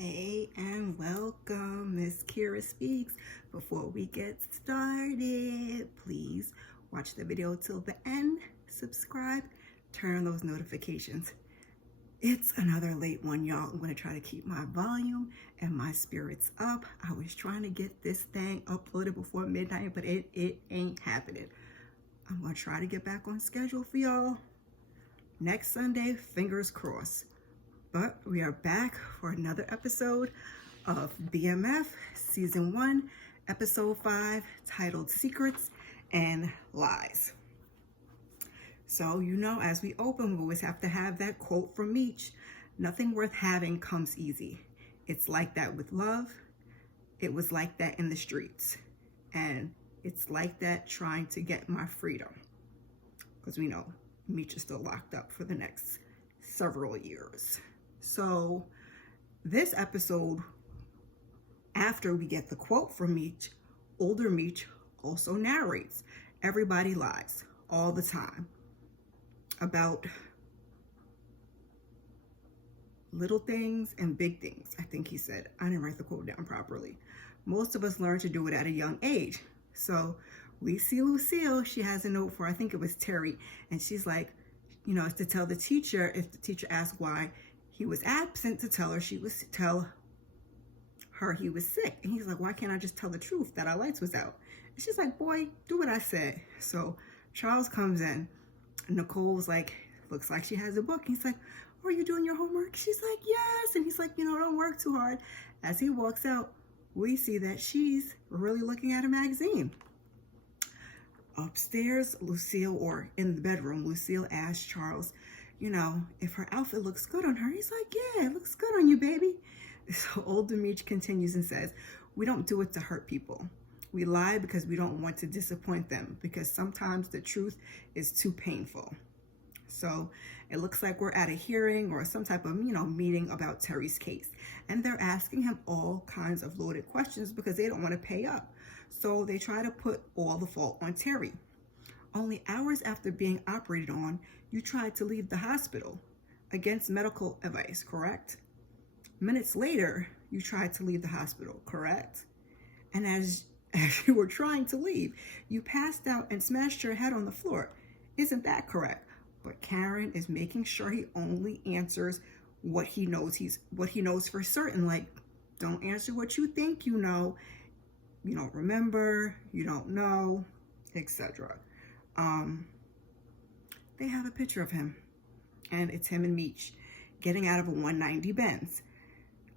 Hey and welcome, Miss Kira Speaks. Before we get started, please watch the video till the end, subscribe, turn on those notifications. It's another late one, y'all. I'm going to try to keep my volume and my spirits up. I was trying to get this thing uploaded before midnight, but it ain't happening. I'm going to try to get back on schedule for y'all next Sunday, fingers crossed. But we are back for another episode of BMF Season 1, Episode 5, titled Secrets and Lies. So, as we open, we always have to have that quote from Meech. Nothing worth having comes easy. It's like that with love. It was like that in the streets. And it's like that trying to get my freedom. Because we know Meech is still locked up for the next several years. So this episode, after we get the quote from Meech, older Meech also narrates. Everybody lies all the time about little things and big things, I think he said. I didn't write the quote down properly. Most of us learn to do it at a young age. So we see Lucille, she has a note for, I think it was Terry, and she's like, it's to tell the teacher, if the teacher asks why he was absent, to tell her he was sick. And he's like, why can't I just tell the truth that our lights was out? And she's like, boy, do what I said. So Charles comes in. Nicole's like, looks like she has a book. He's like, are you doing your homework? She's like, yes. And he's like, don't work too hard. As he walks out, we see that she's really looking at a magazine. Upstairs, Lucille, or in the bedroom, Lucille asks Charles, if her outfit looks good on her. He's like, yeah, it looks good on you, baby. So old Meech continues and says, we don't do it to hurt people. We lie because we don't want to disappoint them, because sometimes the truth is too painful. So it looks like we're at a hearing or some type of, meeting about Terry's case. And they're asking him all kinds of loaded questions because they don't want to pay up. So they try to put all the fault on Terry. Only hours after being operated on, you tried to leave the hospital against medical advice, correct? Minutes later, you tried to leave the hospital, correct? And as you were trying to leave, you passed out and smashed your head on the floor. Isn't that correct? But Karen is making sure he only answers what he knows for certain. Like, don't answer what you think you know. You don't remember, you don't know, etc. They have a picture of him, and it's him and Meech getting out of a 190 Benz.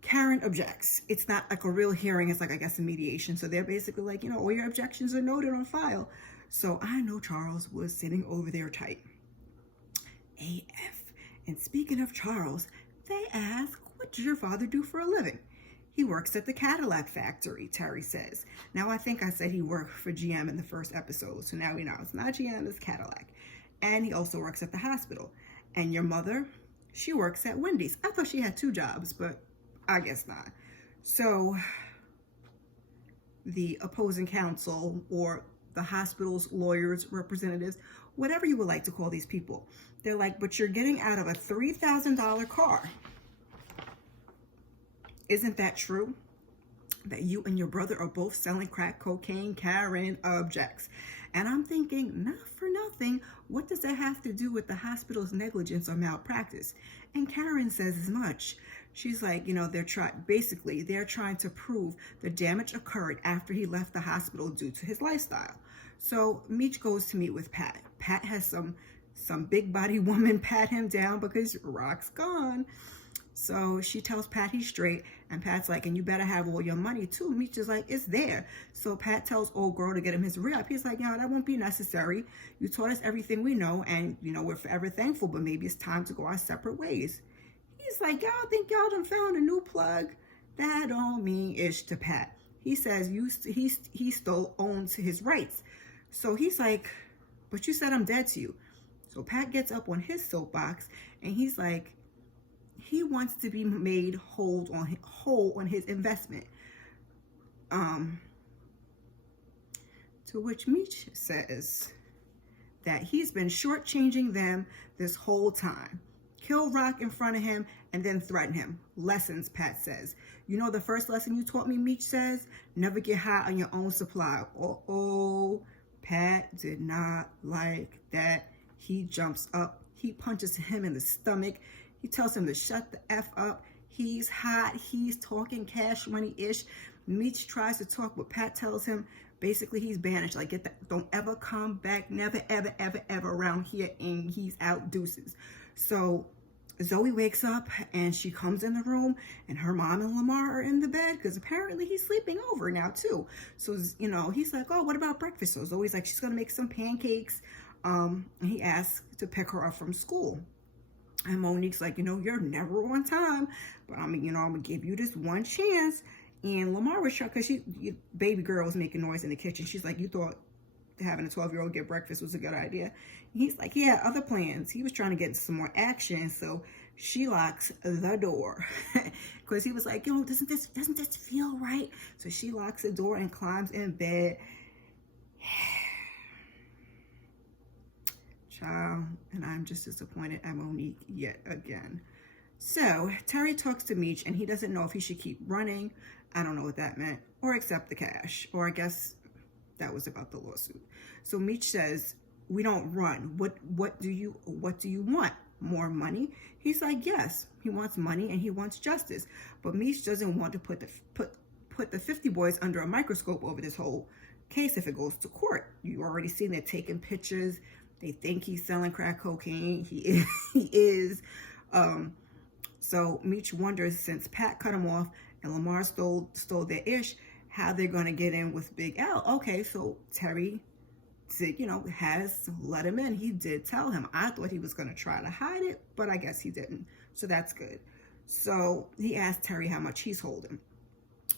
Karen objects. It's not like a real hearing. It's like, I guess, a mediation. So they're basically like, all your objections are noted on file. So I know Charles was sitting over there tight. AF. And speaking of Charles, they ask, what does your father do for a living? He works at the Cadillac factory, Terry says. Now, I think I said he worked for GM in the first episode. So now we know it's not GM, it's Cadillac. And he also works at the hospital. And your mother, she works at Wendy's. I thought she had 2 jobs, but I guess not. So the opposing counsel, or the hospital's lawyers, representatives, whatever you would like to call these people, they're like, but you're getting out of a $3,000 car. Isn't that true? That you and your brother are both selling crack cocaine? Karen objects. And I'm thinking, not for nothing, what does that have to do with the hospital's negligence or malpractice? And Karen says as much. She's like, they're trying to prove the damage occurred after he left the hospital due to his lifestyle. So Meech goes to meet with Pat. Pat has some big body woman pat him down because Rock's gone. So she tells Pat he's straight, and Pat's like, and you better have all your money too. Meech is like, it's there. So Pat tells old girl to get him his re-up. He's like, that won't be necessary. You taught us everything we know, and we're forever thankful, but maybe it's time to go our separate ways. He's like, y'all think y'all done found a new plug? That don't mean ish to Pat. He says he still owns his rights. So he's like, but you said I'm dead to you. So Pat gets up on his soapbox, and he's like, he wants to be made whole on his investment. To which Meech says that he's been shortchanging them this whole time. kill Rock in front of him, and then threaten him. Lessons, Pat says. You know the first lesson you taught me, Meech says? Never get high on your own supply. Uh-oh. Pat did not like that. He jumps up. He punches him in the stomach. He tells him to shut the F up. He's hot. He's talking cash money-ish. Meech tries to talk, but Pat tells him basically he's banished. Like, get that, don't ever come back. Never, ever, ever, ever around here. And he's out, deuces. So Zoe wakes up and she comes in the room, and her mom and Lamar are in the bed because apparently he's sleeping over now too. So, you know, he's like, oh, what about breakfast? So Zoe's like, she's going to make some pancakes. And he asks to pick her up from school. And Monique's like, you know, you're never on time, but I'm gonna give you this one chance. And Lamar was shocked because baby girl was making noise in the kitchen. She's like, you thought having a 12-year-old get breakfast was a good idea? And he's like, he had other plans. He was trying to get into some more action. So she locks the door because he was like, yo, doesn't this feel right? So she locks the door and climbs in bed. Child, and I'm just disappointed at Monique yet again. So Terry talks to Meech, and he doesn't know if he should keep running. I don't know what that meant, or accept the cash, or I guess that was about the lawsuit. So Meech says, we don't run. What do you want? More money? He's like, yes, he wants money and he wants justice. But Meech doesn't want to put the 50 boys under a microscope over this whole case if it goes to court. You already seen they're taking pictures. They think he's selling crack cocaine. He is. So Meech wonders, since Pat cut him off and Lamar stole their ish, how they're going to get in with Big L. Okay, so Terry did, has let him in. He did tell him. I thought he was going to try to hide it, but I guess he didn't. So that's good. So he asked Terry how much he's holding.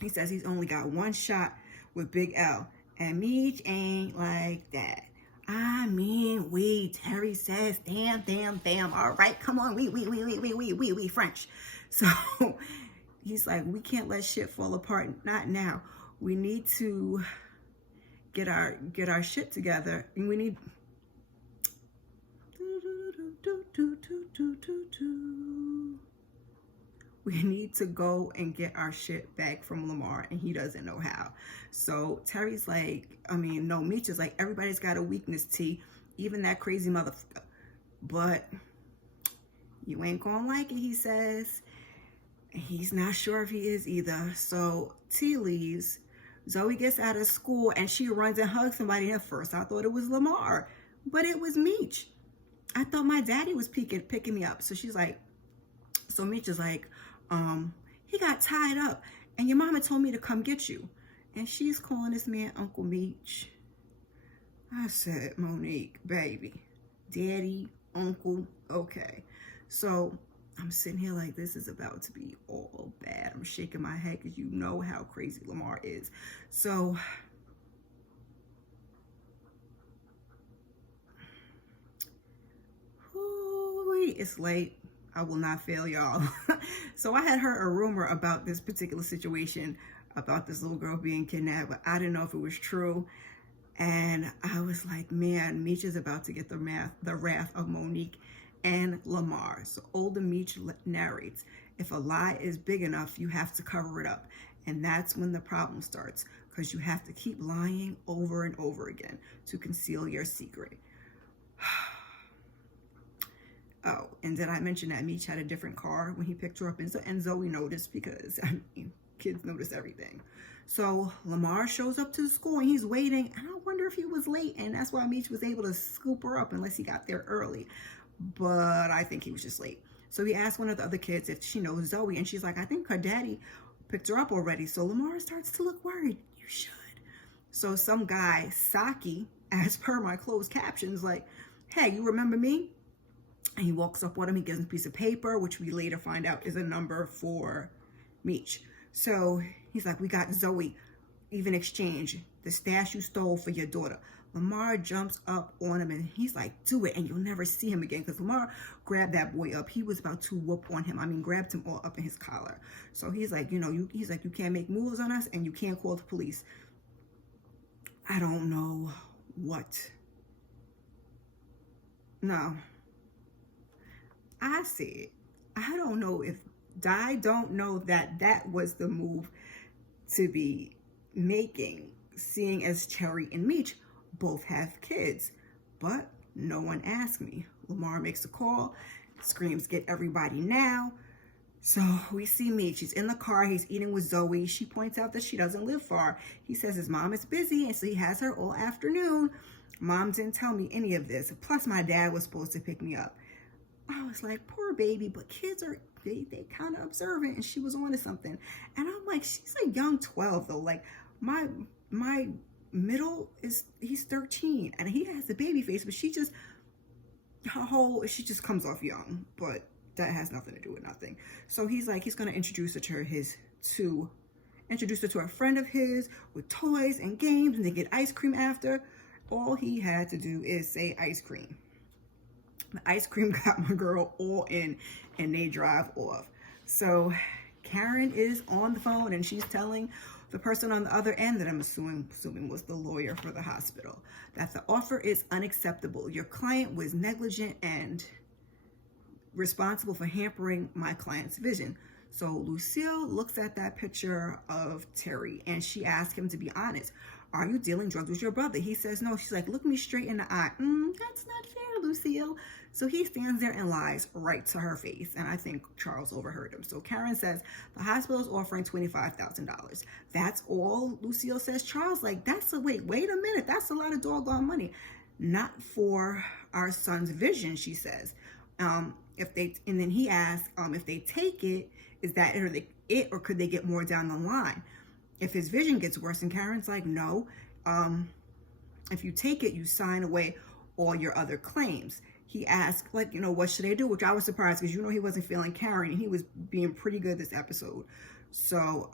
He says he's only got one shot with Big L. And Meech ain't like that. I mean, Terry says, damn. All right, come on, we French. So he's like, we can't let shit fall apart. Not now. We need to get our shit together. And we need to go and get our shit back from Lamar, and he doesn't know how. So Terry's like, Meech is like, everybody's got a weakness, T, even that crazy motherfucker. But you ain't gonna like it, he says. He's not sure if he is either. So T leaves. Zoe gets out of school and she runs and hugs somebody. At first I thought it was Lamar, but it was Meech. I thought my daddy was picking me up. So she's like, so Meech is like, he got tied up and your mama told me to come get you. And she's calling this man Uncle Meech. I said, Monique, baby, daddy, uncle, okay. So I'm sitting here like, this is about to be all bad. I'm shaking my head because you know how crazy Lamar is. So it's late. I will not fail y'all. So I had heard a rumor about this particular situation, about this little girl being kidnapped, but I didn't know if it was true. And I was like, man, Meech is about to get the wrath of Monique and Lamar. So older Meech narrates, if a lie is big enough, you have to cover it up. And that's when the problem starts, because you have to keep lying over and over again to conceal your secret. Oh, and did I mention that Meech had a different car when he picked her up? And Zoe noticed, because kids notice everything. So Lamar shows up to the school and he's waiting. And I wonder if he was late. And that's why Meech was able to scoop her up, unless he got there early. But I think he was just late. So he asked one of the other kids if she knows Zoe. And she's like, I think her daddy picked her up already. So Lamar starts to look worried. You should. So some guy, Saki, as per my closed captions, like, hey, you remember me? And he walks up on him. He gives him a piece of paper, which we later find out is a number for Meech. So he's like, we got Zoe, even exchange the stash you stole for your daughter. Lamar jumps up on him and he's like, do it and you'll never see him again. Because Lamar grabbed that boy up. He was about to whoop on him. Grabbed him all up in his collar. So he's like, you can't make moves on us and you can't call the police. I don't know what. No. I said, I don't know that that was the move to be making, seeing as Cherry and Meech both have kids. But no one asked me. Lamar makes a call, screams, get everybody now. So we see Meech. He's in the car. He's eating with Zoe. She points out that she doesn't live far. He says his mom is busy, and so he has her all afternoon. Mom didn't tell me any of this. Plus, my dad was supposed to pick me up. I was like, poor baby, but kids are, they kind of observant, and she was on to something. And I'm like, she's a young 12, though. Like, my middle he's 13, and he has the baby face, but she just comes off young, but that has nothing to do with nothing. So he's like, he's going to introduce her to a friend of his with toys and games, and they get ice cream after. All he had to do is say ice cream. The ice cream got my girl all in, and they drive off. So Karen is on the phone, and she's telling the person on the other end that I'm assuming was the lawyer for the hospital, that the offer is unacceptable. Your client was negligent and responsible for hampering my client's vision. So Lucille looks at that picture of Terry, and she asks him to be honest. Are you dealing drugs with your brother? He says no. She's like, look me straight in the eye. That's not fair, Lucille. So he stands there and lies right to her face, and I think Charles overheard him. So Karen says the hospital is offering $25,000. That's all Lucille says. Charles like, wait a minute. That's a lot of doggone money. Not for our son's vision, she says. And then he asks, if they take it, is that it, or could they get more down the line if his vision gets worse? And Karen's like, no. If you take it, you sign away all your other claims. He asked, like, what should I do? Which I was surprised, because he wasn't feeling Karen, and he was being pretty good this episode. So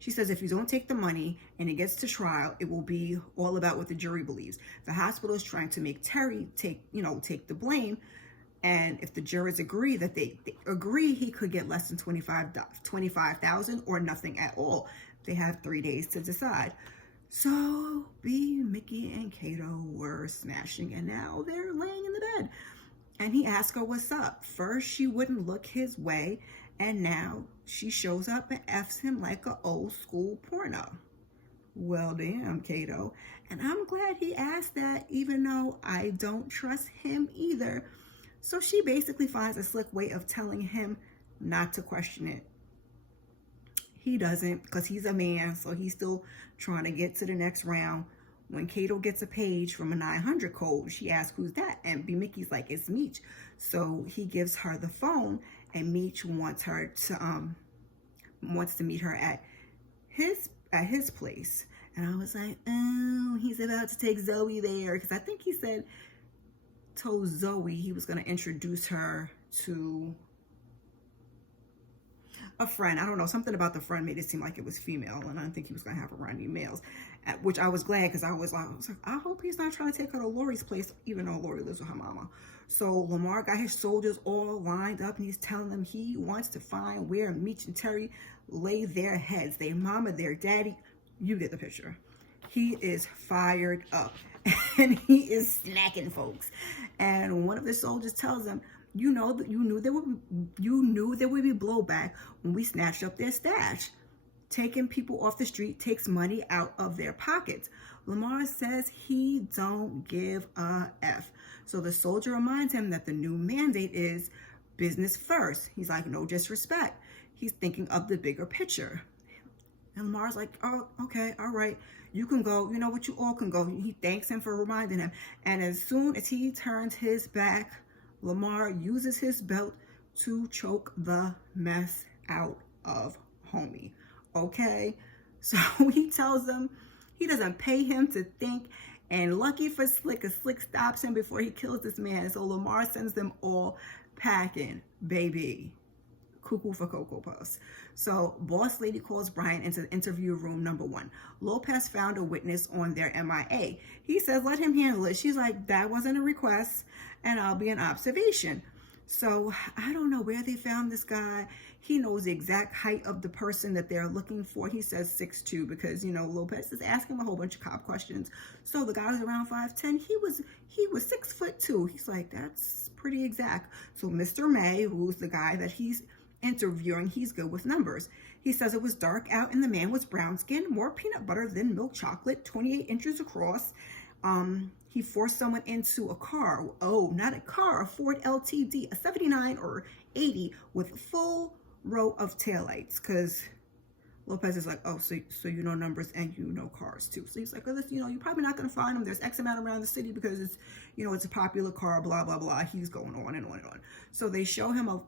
she says, if you don't take the money and it gets to trial, it will be all about what the jury believes. The hospital is trying to make Terry take the blame. And if the jurors agree that they agree, he could get less than $25,000 or nothing at all. They have 3 days to decide. So B, Mickey, and Kato were smashing, and now they're laying in the bed. And he asked her what's up. First, she wouldn't look his way, and now she shows up and F's him like an old school porno. Well, damn, Kato. And I'm glad he asked that, even though I don't trust him either. So she basically finds a slick way of telling him not to question it. He doesn't, because he's a man, so he's still trying to get to the next round. When Kato gets a page from a 900 code, she asks, who's that? And B. Mickey's like, it's Meech. So he gives her the phone, and Meech wants to meet her at his place. And I was like, oh, he's about to take Zoe there, because I think he told Zoe he was going to introduce her to a friend. I don't know, something about the friend made it seem like it was female, and I didn't think he was going to have her around any males, which I was glad, because I was like, I hope he's not trying to take her to Lori's place, even though Lori lives with her mama. So Lamar got his soldiers all lined up, and he's telling them he wants to find where Meech and Terry lay their heads, their mama, their daddy. You get the picture. He is fired up, and he is snacking folks. And one of the soldiers tells him, you knew there would be blowback when we snatched up their stash. Taking people off the street takes money out of their pockets. Lamar says he don't give a F. So the soldier reminds him that the new mandate is business first. He's like, no disrespect. He's thinking of the bigger picture. And Lamar's like, oh, okay, all right. You can go. You know what? You all can go. He thanks him for reminding him. And as soon as he turns his back, Lamar uses his belt to choke the mess out of homie. Okay? So he tells him he doesn't pay him to think. And lucky for Slick, because Slick stops him before he kills this man. So Lamar sends them all packing, baby. Cuckoo for Cocoa Puffs. So boss lady calls Bryant into interview room number 1. Lopez found a witness on their MIA. He says, let him handle it. She's like, that wasn't a request, and I'll be an observation. So I don't know where they found this guy. He knows the exact height of the person that they're looking for. He says 6'2", because, Lopez is asking him a whole bunch of cop questions. So the guy was around 5'10". He was 6'2". He's like, that's pretty exact. So Mr. May, who's the guy that he's interviewing, he's good with numbers. He says it was dark out and the man was brown skinned, more peanut butter than milk chocolate, 28 inches across. He forced someone into a car. Oh, not a car, a Ford LTD, a 79 or 80 with a full row of taillights. Because Lopez is like, oh, so you know numbers and you know cars too. So he's like, oh, this, you know, you're probably not going to find them. There's X amount around the city because it's, you know, it's a popular car, blah, blah, blah. He's going on and on and on. So they show him a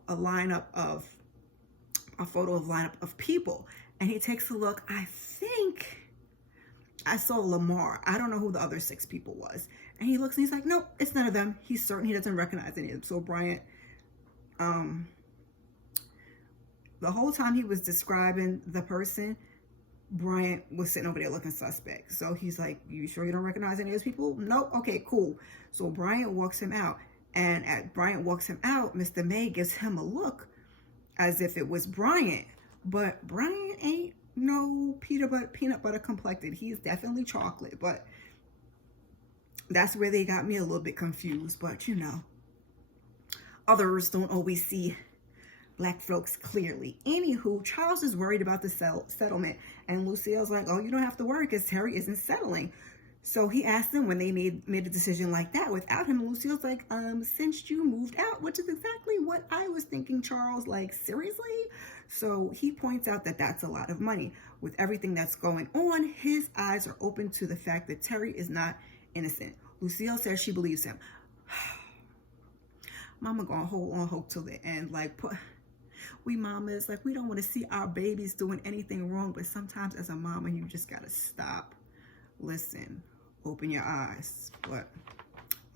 photo of lineup of people. And he takes a look. I think I saw Lamar. I don't know who the other 6 people was. And he looks and he's like, nope, it's none of them. He's certain he doesn't recognize any of them. So Bryant, the whole time he was describing the person, Bryant was sitting over there looking suspect. So he's like, you sure you don't recognize any of those people? Nope. Okay, cool. So Bryant walks him out. And as Bryant walks him out, Mr. May gives him a look as if it was Bryant. But Bryant ain't no peanut butter complected. He's definitely chocolate. But that's where they got me a little bit confused. But, you know, others don't always see Black folks clearly. Anywho, Charles is worried about the settlement, and Lucille's like, oh, you don't have to worry because Terry isn't settling. So he asked them when they made a decision like that without him. Lucille's like, since you moved out, which is exactly what I was thinking, Charles. Like, seriously? So he points out that that's a lot of money. With everything that's going on, his eyes are open to the fact that Terry is not innocent. Lucille says she believes him. Mama gonna hold on hope till the end. Like, we mamas, like, we don't want to see our babies doing anything wrong, but sometimes as a mama, you just gotta stop, listen, open your eyes. But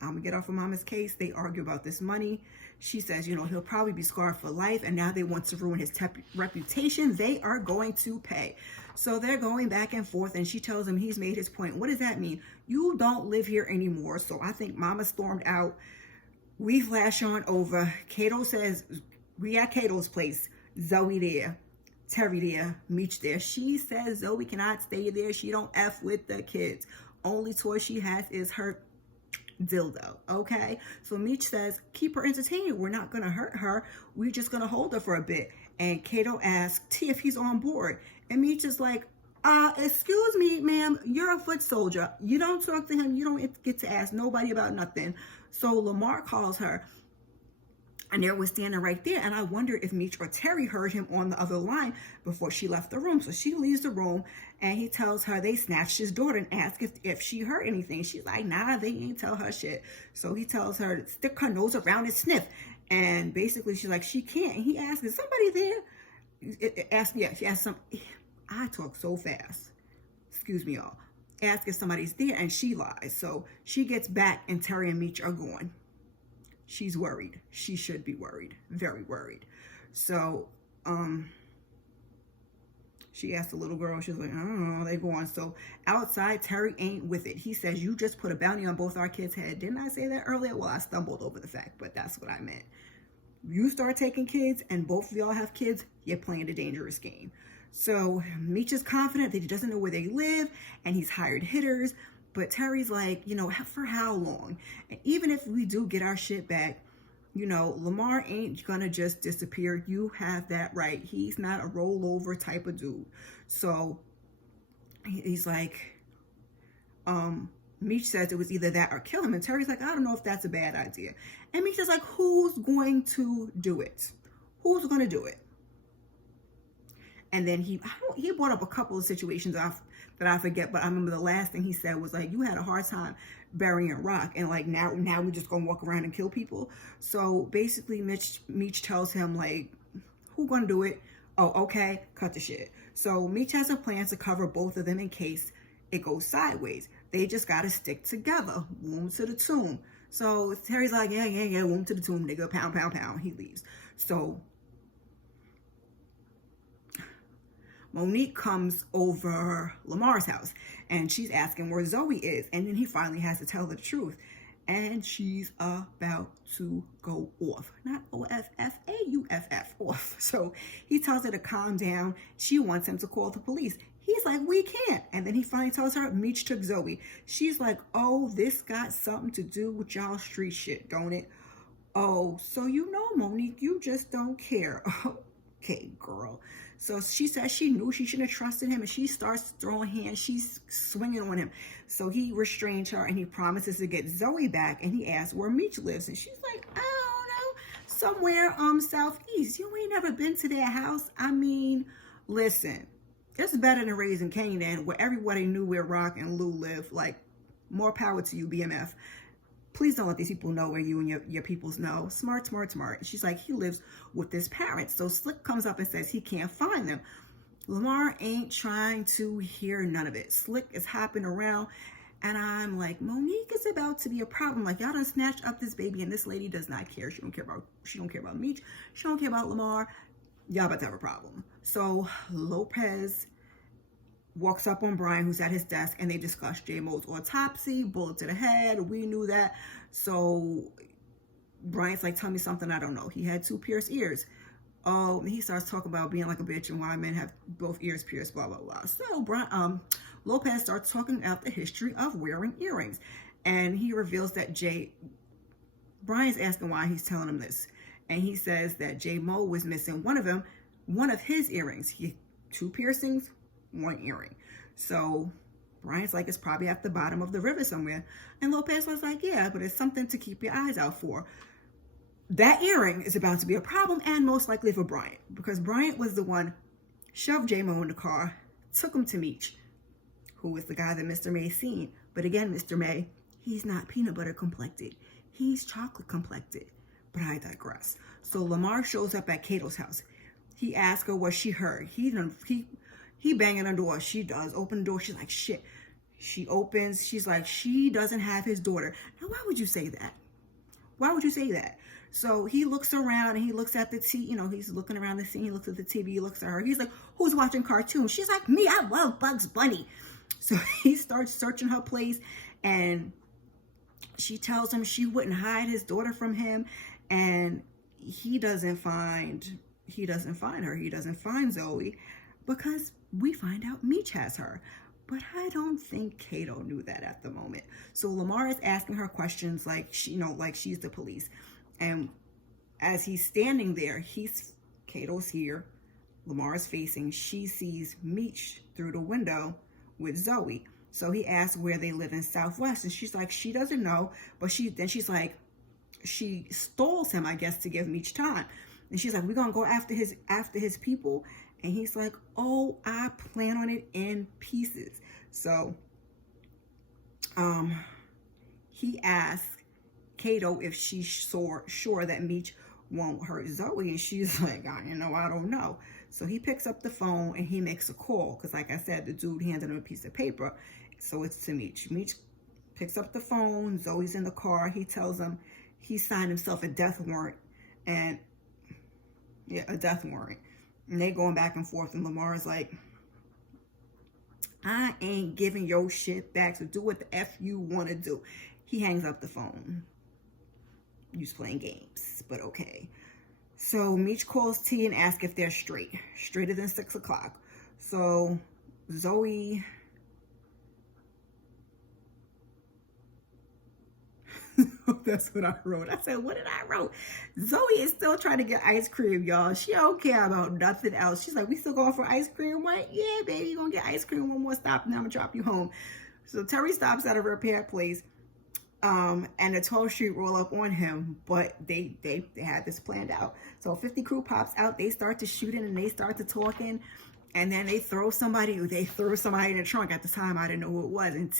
I'm gonna get off of Mama's case. They argue about this money. She says, you know, he'll probably be scarred for life, and now they want to ruin his reputation. They are going to pay. So they're going back and forth, and she tells him he's made his point. What does that mean? You don't live here anymore. So I think Mama stormed out. We flash on over. Kato says, we at Kato's place. Zoe there. Terry there. Meech there. She says Zoe cannot stay there. She don't F with the kids. Only toy she has is her dildo. Okay? So Meech says, keep her entertained. We're not going to hurt her. We're just going to hold her for a bit. And Kato asks T if he's on board. And Meech is like, excuse me, ma'am. You're a foot soldier. You don't talk to him. You don't get to ask nobody about nothing. So Lamar calls her. And they were standing right there. And I wonder if Meech or Terry heard him on the other line before she left the room. So she leaves the room and he tells her they snatched his daughter and asks if she heard anything. She's like, nah, they ain't tell her shit. So he tells her to stick her nose around and sniff. And basically she's like, she can't. And he asks, is somebody there? She asks some. I talk so fast. Excuse me, y'all. Ask if somebody's there and she lies. So she gets back and Terry and Meech are gone. She's worried. She should be worried. Very worried. So, she asked the little girl. She's like, I don't know. They go on. So outside, Terry ain't with it. He says, you just put a bounty on both our kids' head. Didn't I say that earlier? Well, I stumbled over the fact, but that's what I meant. You start taking kids and both of y'all have kids, you're playing a dangerous game. So Meech is confident that he doesn't know where they live and he's hired hitters. But Terry's like, you know, for how long? And even if we do get our shit back, you know, Lamar ain't gonna just disappear. You have that right. He's not a rollover type of dude. So he's like, Meech says it was either that or kill him. And Terry's like, I don't know if that's a bad idea. And Meech is like, who's going to do it? Who's going to do it? And then he brought up a couple of situations that I forget, but I remember the last thing he said was like, you had a hard time burying a rock, and like now we're just gonna walk around and kill people. So basically Meech tells him like, who gonna do it? Oh, okay, cut the shit. So Meech has a plan to cover both of them in case it goes sideways. They just gotta stick together. Womb to the tomb. So Terry's like, yeah, womb to the tomb, nigga, pound, pound, pound. He leaves. So Monique comes over Lamar's house and she's asking where Zoe is. And then he finally has to tell her the truth. And she's about to go off. Not O-F-F, A-U-F-F, off. So he tells her to calm down. She wants him to call the police. He's like, we can't. And then he finally tells her, Meech took Zoe. She's like, oh, this got something to do with y'all street shit, don't it? Oh, so you know, Monique, you just don't care. Okay, girl. So she says she knew she shouldn't have trusted him, and she starts throwing hands. She's swinging on him. So he restrains her, and he promises to get Zoe back, and he asks where Meech lives, and she's like, I don't know, somewhere southeast. You ain't never been to their house. I mean, listen, it's better than raising Canaan, where everybody knew where Rock and Lou live. Like, more power to you, BMF. Please don't let these people know where you and your peoples know. Smart, smart, smart. She's like, he lives with his parents. So Slick comes up and says he can't find them. Lamar ain't trying to hear none of it. Slick is hopping around, and I'm like, Monique is about to be a problem. Like, y'all done snatched up this baby, and this lady does not care. She don't care about Meech. She don't care about Lamar. Y'all about to have a problem. So Lopez walks up on Bryant, who's at his desk, and they discuss J-Mo's autopsy, bullet to the head. We knew that. So Bryant's like, tell me something I don't know. He had 2 pierced ears. Oh, he starts talking about being like a bitch and why men have both ears pierced, blah, blah, blah. So Lopez starts talking about the history of wearing earrings. And he reveals that Bryant's asking why he's telling him this. And he says that J-Mo was missing one of his earrings. He had 2 piercings, 1 earring. So Bryant's like, it's probably at the bottom of the river somewhere. And Lopez was like, yeah, but it's something to keep your eyes out for. That earring is about to be a problem, and most likely for Bryant, because Bryant was the one shoved J-Mo in the car, took him to Meech, who was the guy that Mr. May seen. But again, Mr. May, he's not peanut butter complected. He's chocolate complected. But I digress. So Lamar shows up at Kato's house. He asks her what she heard. He banging on the door. She does open the door. She's like, shit. She opens. She's like, she doesn't have his daughter. Now, why would you say that? Why would you say that? So he looks around and he looks at the TV. You know, he's looking around the scene. He looks at the TV. He looks at her. He's like, who's watching cartoons? She's like, me. I love Bugs Bunny. So he starts searching her place, and she tells him she wouldn't hide his daughter from him, and he doesn't find her. He doesn't find Zoe, because we find out Meech has her. But I don't think Kato knew that at the moment. So Lamar is asking her questions like like she's the police. And as he's standing there, Kato's here, Lamar is facing, she sees Meech through the window with Zoe. So he asks where they live in Southwest, and she's like, she doesn't know, but she's like, she stalls him, I guess, to give Meech time. And she's like, we're gonna go after his people. And he's like, oh, I plan on it in pieces. So he asks Kato if she's sure that Meech won't hurt Zoe. And she's like, I don't know. So he picks up the phone and he makes a call. Because like I said, the dude handed him a piece of paper. So it's to Meech. Meech picks up the phone. Zoe's in the car. He tells him he signed himself a death warrant. And yeah, a death warrant. And they going back and forth, and Lamar's like, I ain't giving your shit back, so do what the F you want to do. He hangs up the phone. You's playing games, but okay. So Meech calls T and asks if they're straighter than 6 o'clock. So Zoe... That's what I wrote. I said, what did I wrote? Zoe is still trying to get ice cream, y'all. She don't care about nothing else. She's like, we still going for ice cream? What? Yeah, baby, you're going to get ice cream. One more stop, and then I'm going to drop you home. So Terry stops at a repair place, and the 12th Street roll up on him, but they had this planned out. So 50 crew pops out. They start to shooting, and they start to talking, and then they throw somebody in the trunk. At the time, I didn't know who it was, and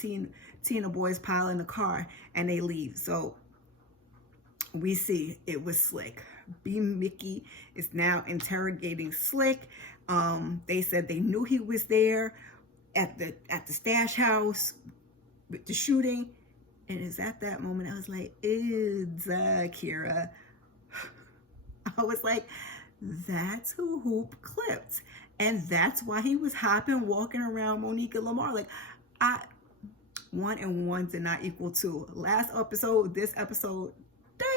Tina boys pile in the car, and they leave. So we see it was Slick. B. Mickey is now interrogating Slick. They said they knew he was there at the stash house with the shooting. And it's at that moment I was like, it's Kira. I was like, that's who Hoop clipped. And that's why he was hopping, walking around Monique and Lamar. Like, 1 and 1 did not equal 2. Last episode, this episode, dang.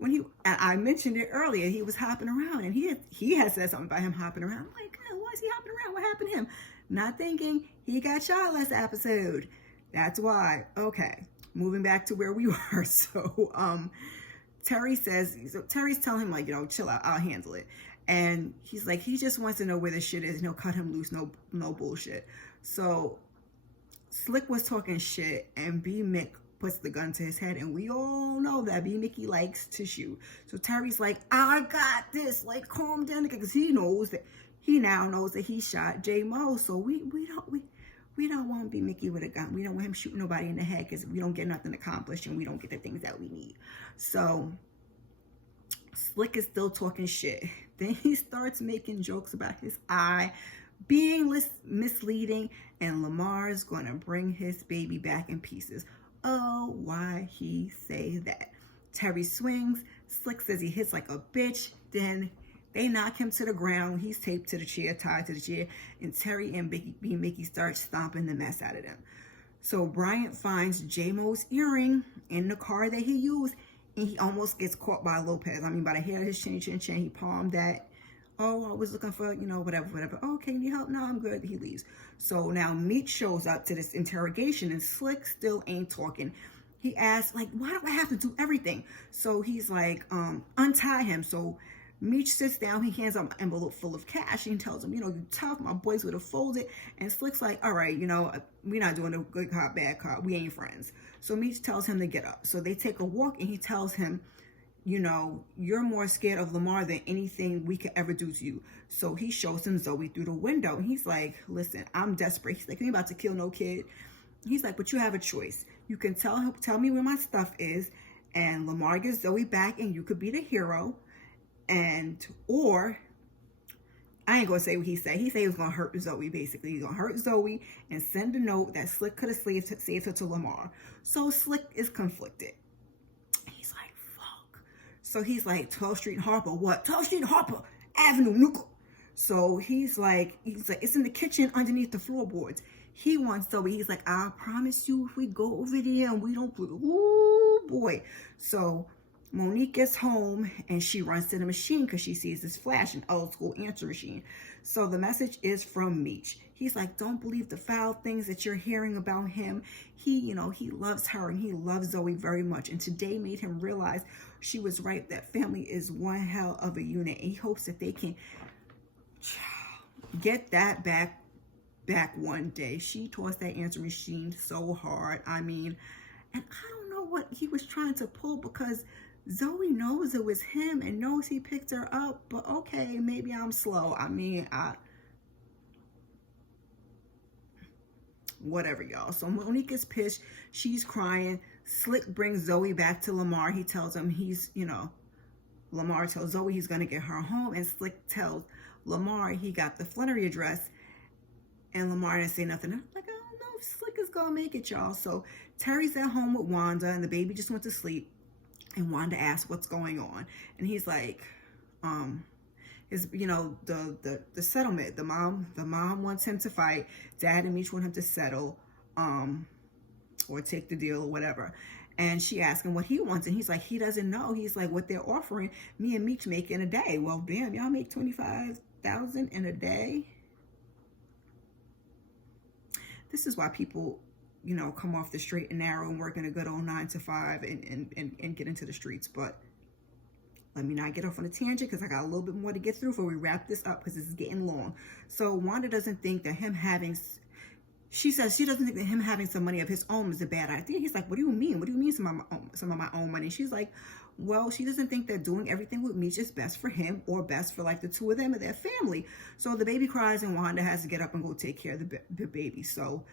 And I mentioned it earlier, he was hopping around, and he had said something about him hopping around. I'm like, why is he hopping around? What happened to him? Not thinking he got shot last episode. That's why. Okay, moving back to where we were. So Terry says, so Terry's telling him, like, chill out, I'll handle it. And he's like, he just wants to know where the shit is, and he'll cut him loose, no bullshit. So Slick was talking shit, and B Mick puts the gun to his head, and we all know that B Mickey likes to shoot. So Terry's like, I got this, like, calm down, because he now knows that he shot J Mo. So we don't want B Mickey with a gun. We don't want him shooting nobody in the head, because we don't get nothing accomplished, and we don't get the things that we need. So Slick is still talking shit. Then he starts making jokes about his eye being misleading, and Lamar is going to bring his baby back in pieces. Oh, why he say that? Terry swings. Slick says he hits like a bitch. Then they knock him to the ground. He's taped to the chair, tied to the chair, and Terry and B Mickey start stomping the mess out of them. So Bryant finds J-Mo's earring in the car that he used, and he almost gets caught by Lopez. I mean, by the hair of his chin. He palmed that. Oh, I was looking for, whatever. Oh, can you help? No, I'm good. He leaves. So now Meech shows up to this interrogation, and Slick still ain't talking. He asks, like, why do I have to do everything? So he's like, untie him. So Meech sits down. He hands him an envelope full of cash, and he tells him, you tough, my boys would have folded. And Slick's like, all right, we're not doing a good cop, bad cop. We ain't friends. So Meech tells him to get up. So they take a walk, and he tells him, you're more scared of Lamar than anything we could ever do to you. So he shows him Zoe through the window, and he's like, listen, I'm desperate. He's like, you ain't about to kill no kid. He's like, but you have a choice. You can tell me where my stuff is, and Lamar gets Zoe back, and you could be the hero. Or I ain't gonna say what he said. He said he was gonna hurt Zoe, basically. He's gonna hurt Zoe and send a note that Slick could have saved her to Lamar. So Slick is conflicted. He's like, fuck. So he's like, 12th Street Harper, what? 12th Street Harper Avenue, Nuka. So he's like, it's in the kitchen underneath the floorboards. He wants Zoe. He's like, I promise you, if we go over there and we don't, ooh boy. So Monique gets home, and she runs to the machine because she sees this flash, an old school answer machine. So the message is from Meech. He's like, don't believe the foul things that you're hearing about him. He loves her, and he loves Zoe very much. And today made him realize she was right, that family is one hell of a unit. And he hopes that they can get that back one day. She tossed that answer machine so hard. I mean, and I don't know what he was trying to pull, because Zoe knows it was him and knows he picked her up, but okay, maybe I'm slow. I mean, whatever, y'all. So Monique is pissed. She's crying. Slick brings Zoe back to Lamar. He tells him Lamar tells Zoe he's going to get her home, and Slick tells Lamar he got the Flannery address, and Lamar didn't say nothing. I'm like, I don't know if Slick is going to make it, y'all. So Terry's at home with Wanda, and the baby just went to sleep. And Wanda asks what's going on, and he's like, the settlement. The mom wants him to fight. Dad and Meech want him to settle, or take the deal or whatever. And she asks him what he wants, and he's like, he doesn't know. He's like, what they're offering me and Meech make in a day. Well, damn, y'all make $25,000 in a day. This is why people, come off the straight and narrow and work in a good old 9 to 5 and get into the streets. But let me not get off on a tangent, because I got a little bit more to get through before we wrap this up, because this is getting long. So Wanda doesn't think that she says she doesn't think that him having some money of his own is a bad idea. He's like, what do you mean? What do you mean some of my own money? She's like, well, she doesn't think that doing everything with me is just best for him or best for like the two of them and their family. So the baby cries, and Wanda has to get up and go take care of the baby. So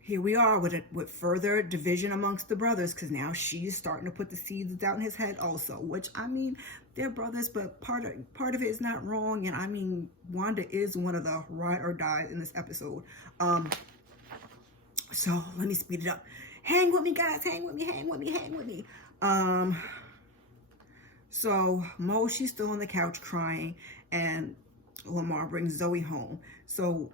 here we are with further division amongst the brothers, because now she's starting to put the seeds out in his head also, which, I mean, they're brothers, but part of it is not wrong. And I mean, Wanda is one of the ride or die in this episode. So let me speed it up. Hang with me, guys. Hang with me. So Mo, she's still on the couch crying, and Lamar brings Zoe home. So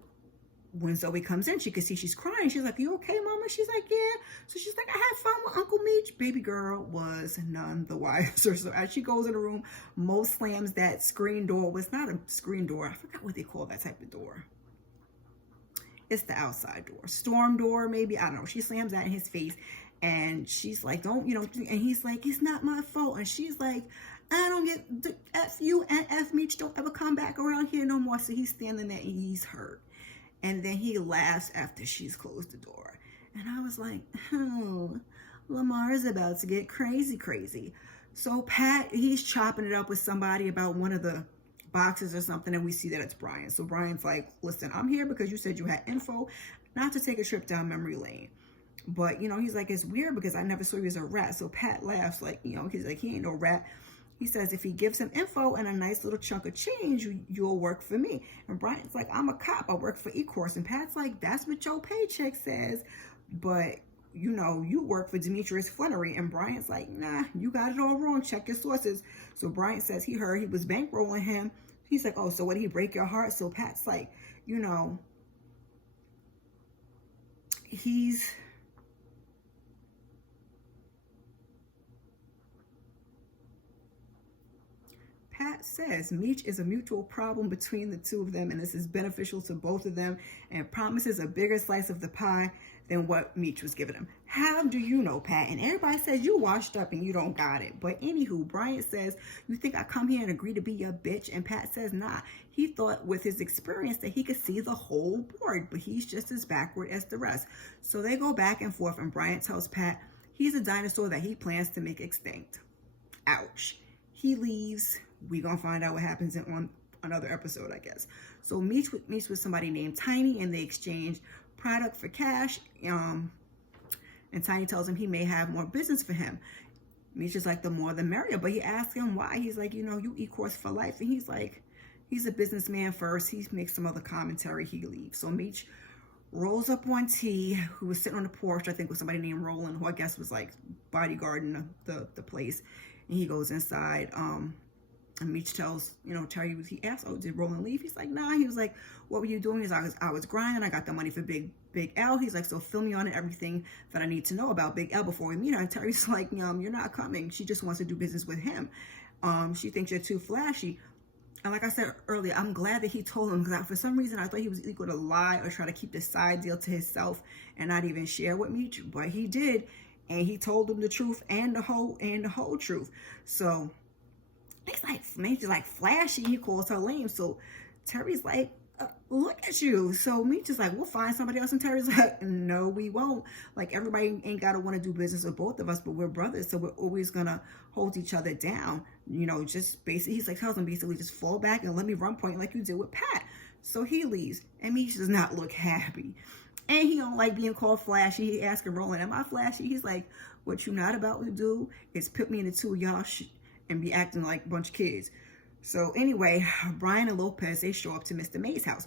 when Zoe comes in, she can see she's crying. She's like, you okay, mama? She's like, yeah. So she's like, I had fun with Uncle Meech. Baby girl was none the wiser. So as she goes in the room, Mo slams that screen door. Well, it's not a screen door. I forgot what they call that type of door. It's the outside door. Storm door, maybe. I don't know. She slams that in his face. And she's like, don't, and he's like, it's not my fault. And she's like, I don't get the F you and F Meech, don't ever come back around here no more. So he's standing there and he's hurt. And then he laughs after she's closed the door. And I was like, oh, Lamar is about to get crazy. So Pat, he's chopping it up with somebody about one of the boxes or something, and we see that it's Bryant. So Bryant's like, listen, I'm here because you said you had info, not to take a trip down memory lane. But, he's like, it's weird because I never saw you as a rat. So Pat laughs like, he's like, he ain't no rat. He says, if he gives him info and a nice little chunk of change, you'll work for me. And Bryant's like, I'm a cop. I work for E-Course. And Pat's like, that's what your paycheck says. But, you work for Demetrius Flannery. And Bryant's like, nah, you got it all wrong. Check your sources. So Bryant says he heard he was bankrolling him. He's like, oh, so what, did he break your heart? So Pat's like, Pat says Meech is a mutual problem between the two of them, and this is beneficial to both of them and promises a bigger slice of the pie than what Meech was giving him. How do you know, Pat? And everybody says you washed up and you don't got it. But anywho, Bryant says, you think I come here and agree to be your bitch? And Pat says, nah. He thought with his experience that he could see the whole board, but he's just as backward as the rest. So they go back and forth, and Bryant tells Pat he's a dinosaur that he plans to make extinct. Ouch. He leaves. We gonna find out what happens on another episode, I guess. So Meech meets with somebody named Tiny, and they exchange product for cash. And Tiny tells him he may have more business for him. Meech is like, the more the merrier. But he asks him why. He's like, you E-Course for life. And he's like, he's a businessman first. He makes some other commentary. He leaves. So Meech rolls up on T, who was sitting on the porch, I think with somebody named Roland, who I guess was like bodyguarding the place. And he goes inside. And Meech tells, Terry, he asked, oh, did Roland leave? He's like, nah. He was like, what were you doing? He's like, I was grinding. I got the money for Big L. He's like, so fill me on it, everything that I need to know about Big L before we meet her. And Terry's like, you're not coming. She just wants to do business with him. She thinks you're too flashy. And like I said earlier, I'm glad that he told him, because for some reason I thought he was equal to lie or try to keep the side deal to himself and not even share with Meech. But he did. And he told him the truth and the whole truth. So he's like, Meech is like flashy. He calls her lame. So Terry's like, look at you. So Meech is like, we'll find somebody else. And Terry's like, no, we won't. Like, everybody ain't got to want to do business with both of us, but we're brothers. So we're always going to hold each other down. Just basically, he's like, tells him basically, just fall back and let me run point like you did with Pat. So he leaves. And Meech does not look happy. And he don't like being called flashy. He asking Roland, am I flashy? He's like, what you not about to do is put me in the two of y'all and be acting like a bunch of kids. So anyway, Brian and Lopez, they show up to Mr. May's house.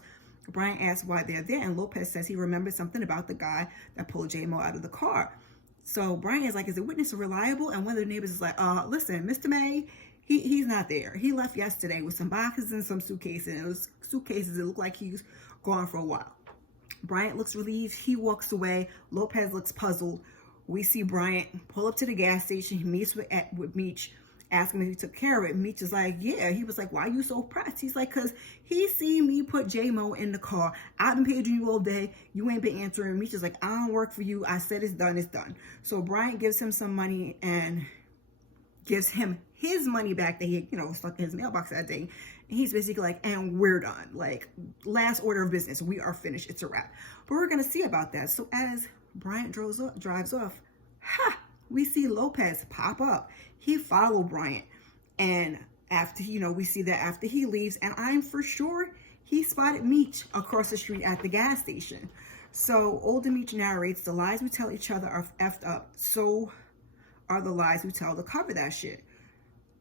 Brian asks why they're there, and Lopez says he remembers something about the guy that pulled J-Mo out of the car. So Brian is like, is the witness reliable? And one of the neighbors is like, listen, Mr. May, he's not there. He left yesterday with some boxes and some suitcases. And those suitcases, it looked like he's gone for a while. Bryant looks relieved. He walks away. Lopez looks puzzled. We see Bryant pull up to the gas station. He meets with Meech, asking him if he took care of it. Meech is like, yeah. He was like, why are you so pressed? He's like, because he seen me put J-Mo in the car. I've been paging you all day. You ain't been answering. Meech is like, I don't work for you. I said it's done. It's done. So Bryant gives him some money and gives him his money back that he, stuck in his mailbox that day. And he's basically like, and we're done. Like, last order of business. We are finished. It's a wrap. But we're going to see about that. So as Bryant drives off, we see Lopez pop up. He followed Bryant. And after, we see that after he leaves, and I'm for sure he spotted Meech across the street at the gas station. So older Meech narrates, the lies we tell each other are effed up. So are the lies we tell to cover that shit.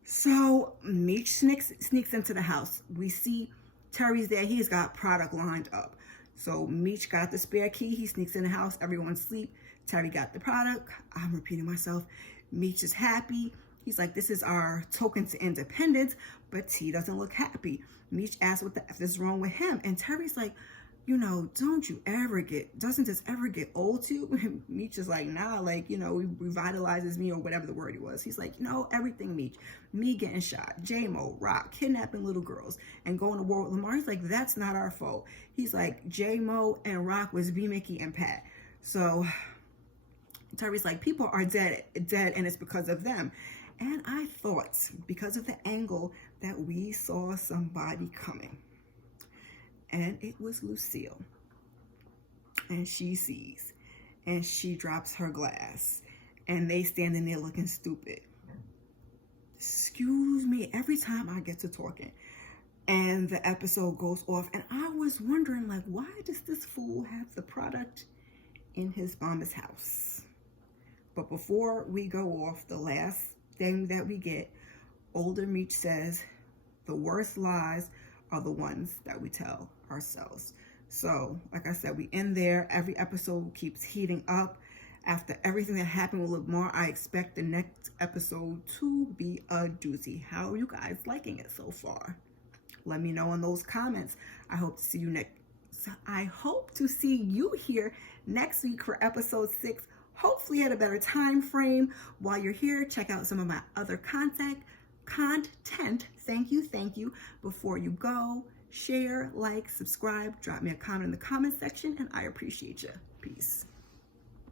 So Meech sneaks into the house. We see Terry's there. He's got product lined up. So Meech got the spare key. He sneaks in the house. Everyone's asleep. Terry got the product. I'm repeating myself. Meech is happy. He's like, this is our token to independence. But T doesn't look happy. Meech asks what the F is wrong with him. And Terry's like, doesn't this ever get old to you? Meech is like, nah, like, he revitalizes me, or whatever the word he was. He's like, everything Meech. Me getting shot, J-Mo, Rock, kidnapping little girls, and going to war with Lamar. He's like, that's not our fault. He's like, J-Mo and Rock was B, Mickey, and Pat. So Terry's like, people are dead, and it's because of them. And I thought, because of the angle, that we saw somebody coming. And it was Lucille. And she sees. And she drops her glass. And they standing there looking stupid. Excuse me, every time I get to talking. And the episode goes off. And I was wondering, like, why does this fool have the product in his mama's house? But before we go off, the last thing that we get, older Meech says, the worst lies are the ones that we tell ourselves. So, like I said, we end there. Every episode keeps heating up. After everything that happened with Lamar, I expect the next episode to be a doozy. How are you guys liking it so far? Let me know in those comments. I hope to see you here next week for episode 6. Hopefully at a better time frame. While you're here, check out some of my other content. Thank you. Before you go, share, like, subscribe, drop me a comment in the comment section, and I appreciate you. Peace.